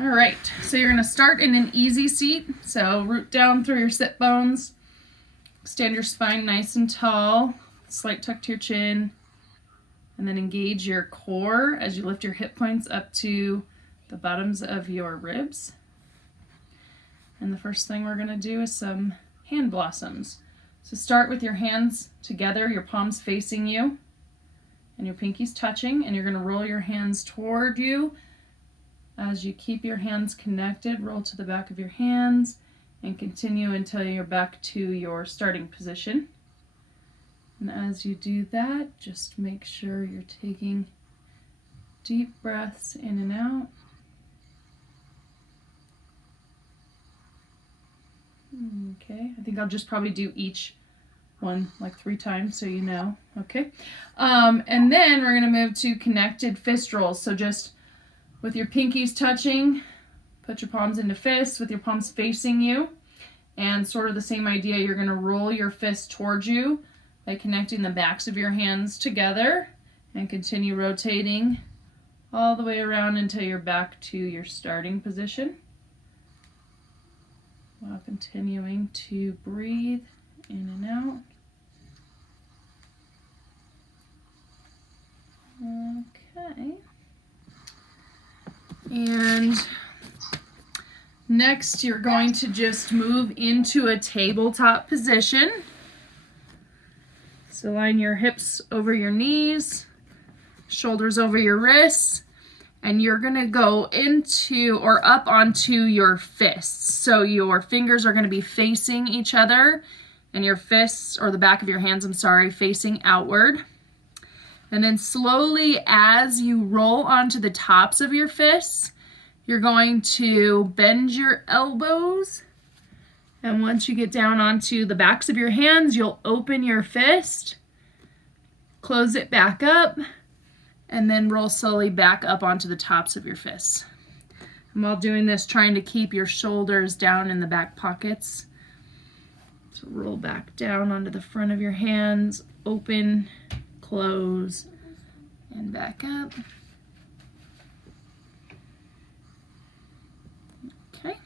All right, so you're gonna start in an easy seat. So root down through your sit bones. Extend your spine nice and tall. Slight tuck to your chin. And then engage your core as you lift your hip points up to the bottoms of your ribs. And the first thing we're gonna do is some hand blossoms. So start with your hands together, your palms facing you, and your pinkies touching, and you're gonna roll your hands toward you. As you keep your hands connected, roll to the back of your hands and continue until you're back to your starting position. And as you do that, just make sure you're taking deep breaths in and out. Okay, I think I'll just probably do each one like 3 times so you know. Okay, and then we're going to move to connected fist rolls. So just with your pinkies touching, put your palms into fists with your palms facing you, and sort of the same idea, you're going to roll your fist towards you by connecting the backs of your hands together and continue rotating all the way around until you're back to your starting position, while continuing to breathe in and out. Okay. And next, you're going to just move into a tabletop position. So line your hips over your knees, shoulders over your wrists, and you're gonna go into or up onto your fists. So your fingers are gonna be facing each other, and your fists, or the back of your hands, facing outward. And then slowly, as you roll onto the tops of your fists, you're going to bend your elbows. And once you get down onto the backs of your hands, you'll open your fist, close it back up, and then roll slowly back up onto the tops of your fists. And while doing this, trying to keep your shoulders down in the back pockets. So roll back down onto the front of your hands, open, close, and back up. Okay.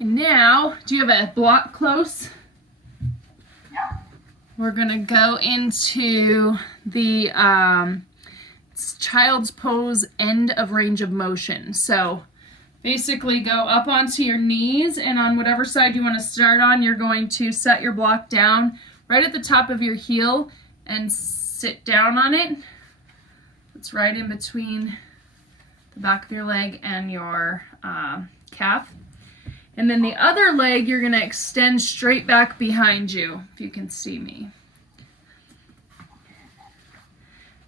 And now, do you have a block close? Yeah. We're gonna go into the child's pose, end of range of motion. So basically go up onto your knees, and on whatever side you want to start on, you're going to set your block down right at the top of your heel and sit down on it. It's right in between the back of your leg and your calf. And then the other leg, you're going to extend straight back behind you, if you can see me.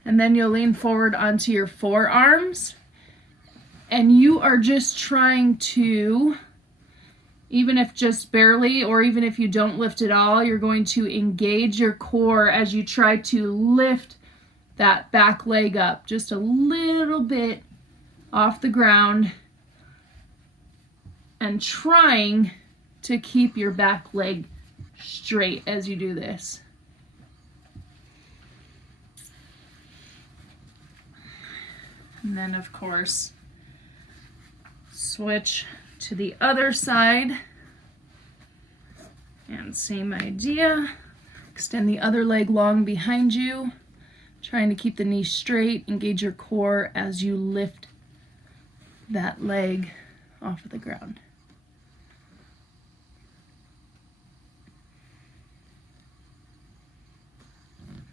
And then you'll lean forward onto your forearms. And you are just trying to, even if just barely, or even if you don't lift at all, you're going to engage your core as you try to lift that back leg up just a little bit off the ground, and trying to keep your back leg straight as you do this. And then, of course, switch to the other side, and same idea. Extend the other leg long behind you, trying to keep the knee straight, engage your core as you lift that leg off of the ground.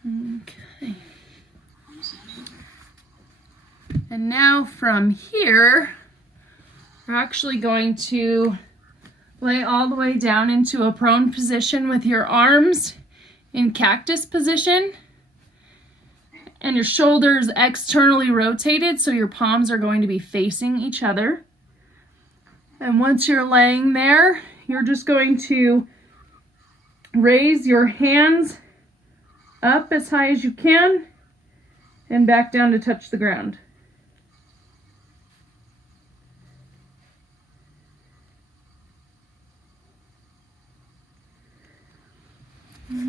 Okay. And now from here, we're actually going to lay all the way down into a prone position with your arms in cactus position and your shoulders externally rotated, so your palms are going to be facing each other. And once you're laying there, you're just going to raise your hands up as high as you can and back down to touch the ground.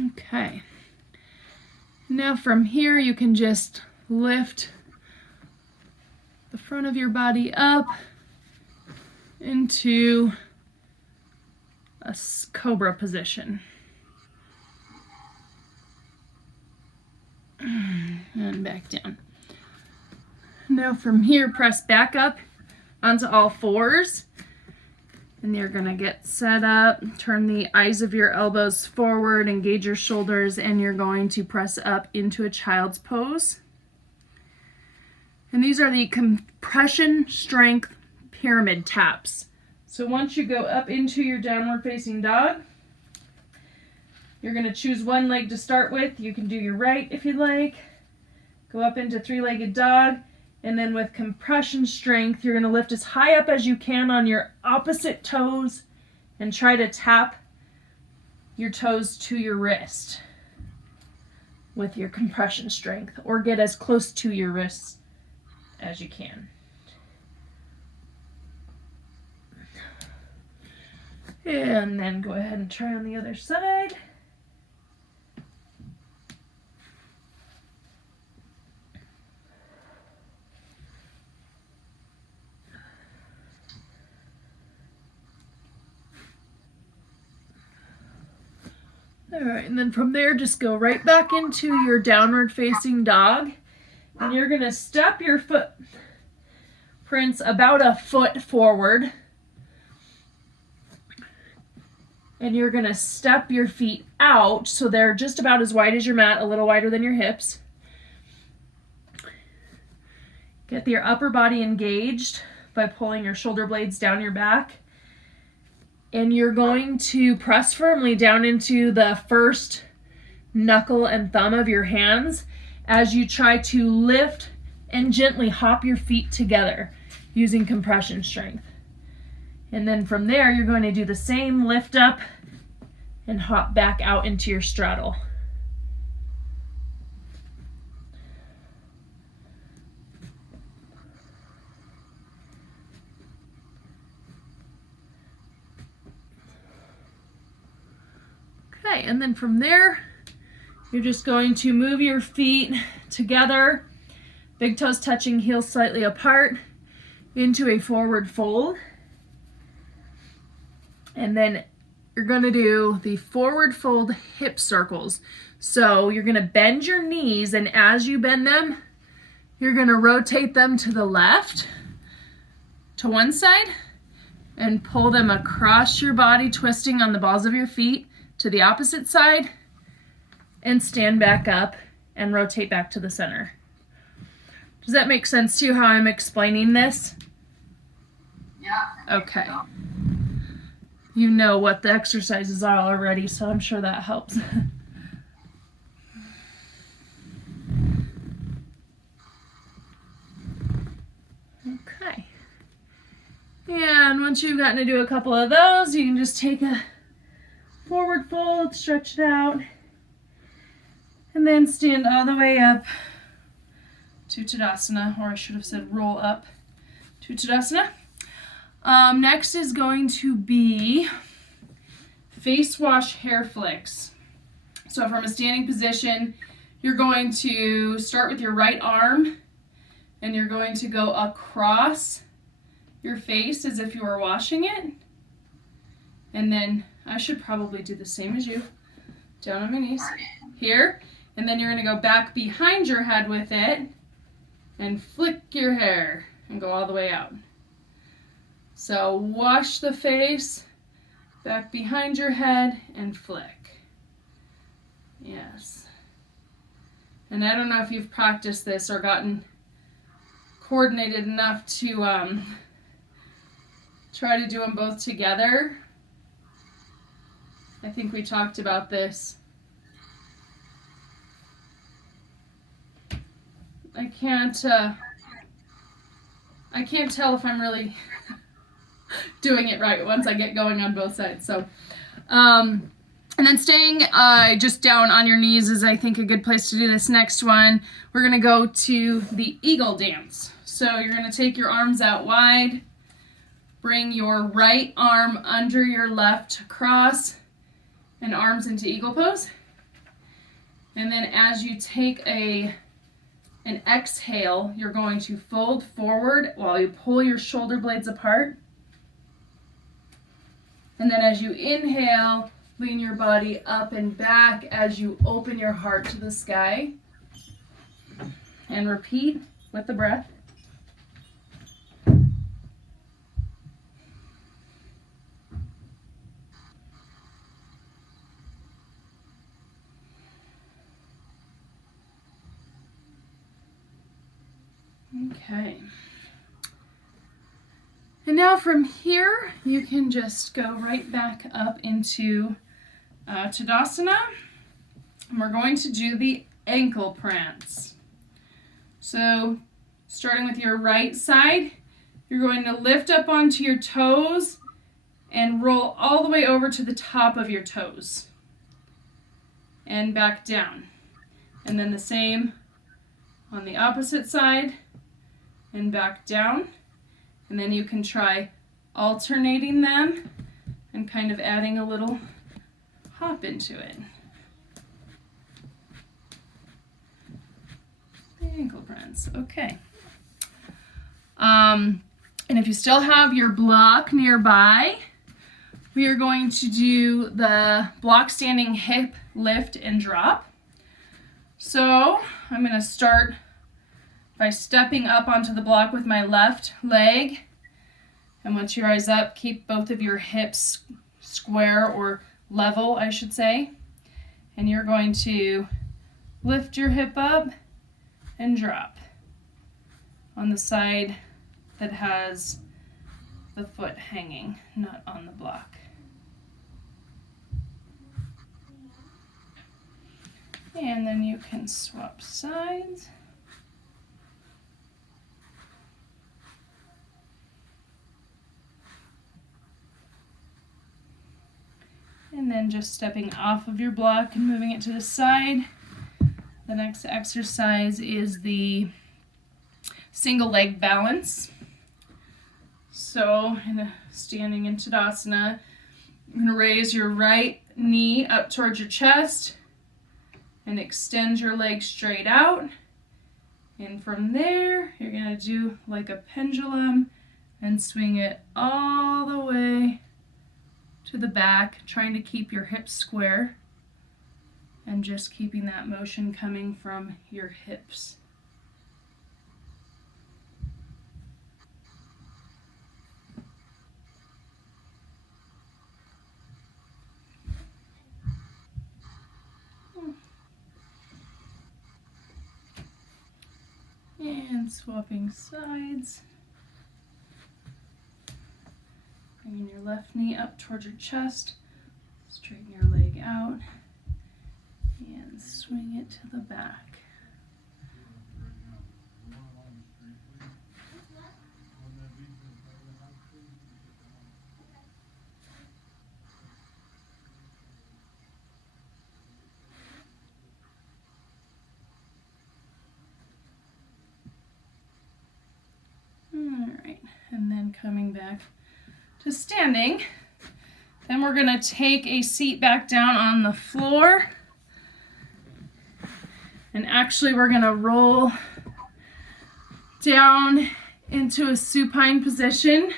Okay. Now from here, you can just lift the front of your body up into a cobra position. And back down. Now from here, press back up onto all fours. And you're going to get set up, turn the eyes of your elbows forward, engage your shoulders, and you're going to press up into a child's pose. And these are the compression strength pyramid taps. So once you go up into your downward facing dog, you're going to choose one leg to start with. You can do your right if you'd like. Go up into three-legged dog. And then with compression strength, you're going to lift as high up as you can on your opposite toes and try to tap your toes to your wrist with your compression strength, or get as close to your wrists as you can. And then go ahead and try on the other side. All right, and then from there, just go right back into your downward facing dog. And you're gonna step your footprints about a foot forward. And you're gonna step your feet out so they're just about as wide as your mat, a little wider than your hips. Get your upper body engaged by pulling your shoulder blades down your back. And you're going to press firmly down into the first knuckle and thumb of your hands as you try to lift and gently hop your feet together using compression strength. And then from there, you're going to do the same, lift up and hop back out into your straddle. Okay, and then from there, you're just going to move your feet together, big toes touching, heels slightly apart, into a forward fold. And then you're going to do the forward fold hip circles. So you're going to bend your knees, and as you bend them, you're going to rotate them to the left, to one side, and pull them across your body, twisting on the balls of your feet to the opposite side, and stand back up and rotate back to the center. Does that make sense to you how I'm explaining this? Yeah. Okay. You know what the exercises are already, so I'm sure that helps. Okay. And once you've gotten to do a couple of those, you can just take a forward fold, stretch it out, and then stand all the way up to Tadasana, or I should have said roll up to Tadasana. Next is going to be face wash hair flicks. So from a standing position, you're going to start with your right arm, and you're going to go across your face as if you were washing it. And then I should probably do the same as you. Down on my knees. Here. And then you're going to go back behind your head with it and flick your hair and go all the way out. So wash the face, back behind your head, and flick. Yes. And I don't know if you've practiced this or gotten coordinated enough to try to do them both together. I think we talked about this. I can't tell if I'm really doing it right once I get going on both sides. So, and then staying just down on your knees is, I think, a good place to do this next one. We're gonna go to the eagle dance. So you're gonna take your arms out wide, bring your right arm under your left cross, and arms into eagle pose. And then as you take an exhale, you're going to fold forward while you pull your shoulder blades apart And then as you inhale, lean your body up and back as you open your heart to the sky. And repeat with the breath. Okay. And now from here, you can just go right back up into Tadasana. And we're going to do the ankle prance. So starting with your right side, you're going to lift up onto your toes and roll all the way over to the top of your toes. And back down. And then the same on the opposite side and back down. And then you can try alternating them and kind of adding a little hop into it. The ankle prance, okay. And if you still have your block nearby, we are going to do the block standing hip lift and drop. So I'm going to start by stepping up onto the block with my left leg. And once you rise up, keep both of your hips square or level, I should say. And you're going to lift your hip up and drop on the side that has the foot hanging, not on the block. And then you can swap sides. And then just stepping off of your block and moving it to the side. The next exercise is the single leg balance. So standing in Tadasana, you're going to raise your right knee up towards your chest and extend your leg straight out. And from there, you're going to do like a pendulum and swing it all the way to the back, trying to keep your hips square and just keeping that motion coming from your hips. And swapping sides. Bringing your left knee up towards your chest, straighten your leg out, and swing it to the back. All right, and then coming back to standing. Then we're going to take a seat back down on the floor. And actually we're going to roll down into a supine position.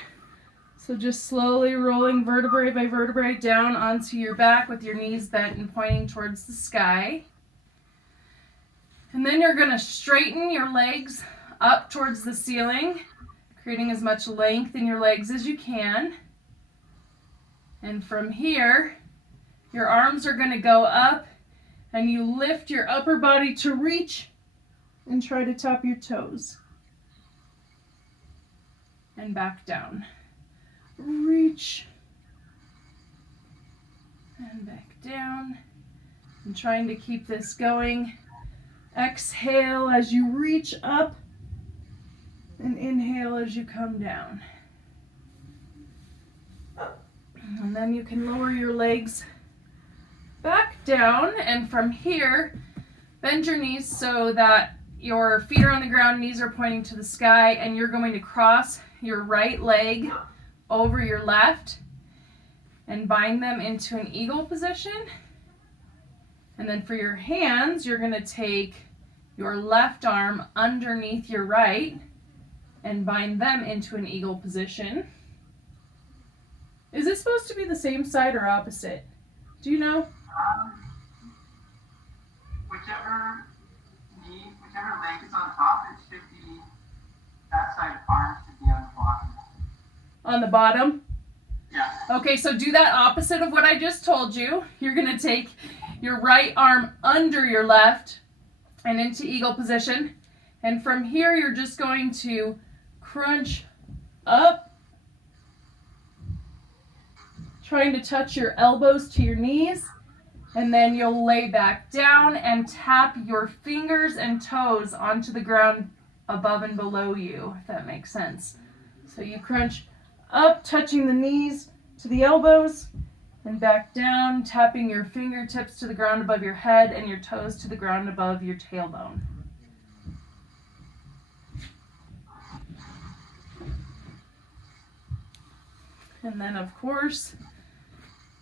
So just slowly rolling vertebrae by vertebrae down onto your back with your knees bent and pointing towards the sky. And then you're going to straighten your legs up towards the ceiling, creating as much length in your legs as you can. And from here, your arms are going to go up and you lift your upper body to reach and try to tap your toes. And back down. Reach. And back down. And trying to keep this going. Exhale as you reach up. And inhale as you come down. And then you can lower your legs back down, and from here, bend your knees so that your feet are on the ground, knees are pointing to the sky, and you're going to cross your right leg over your left and bind them into an eagle position. And then for your hands, you're going to take your left arm underneath your right and bind them into an eagle position. Is it supposed to be the same side or opposite? Do you know? Whichever leg is on top, it should be, that side arm should be on the bottom. On the bottom? Yeah. Okay, so do that opposite of what I just told you. You're going to take your right arm under your left and into eagle position. And from here, you're just going to crunch up, trying to touch your elbows to your knees. And then you'll lay back down and tap your fingers and toes onto the ground above and below you, if that makes sense. So you crunch up, touching the knees to the elbows, and back down, tapping your fingertips to the ground above your head and your toes to the ground above your tailbone. And then, of course,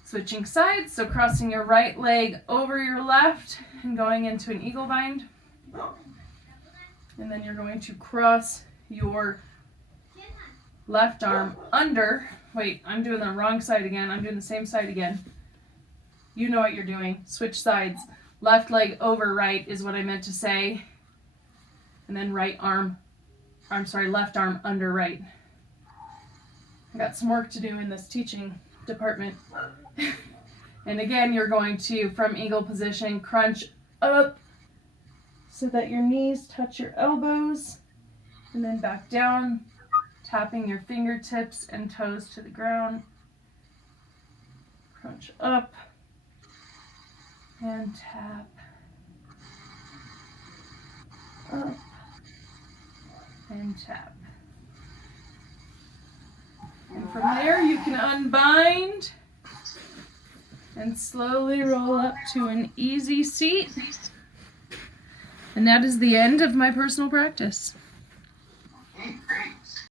switching sides, so crossing your right leg over your left and going into an eagle bind. And then you're going to cross your left arm under. Wait, I'm doing the wrong side again. I'm doing the same side again. You know what you're doing. Switch sides. Left leg over right is what I meant to say. And then left arm under right. I got some work to do in this teaching department. And again, you're going to, from eagle position, crunch up so that your knees touch your elbows, and then back down, tapping your fingertips and toes to the ground. Crunch up and tap. Up and tap. And from there, you can unbind and slowly roll up to an easy seat. And that is the end of my personal practice. Okay, great.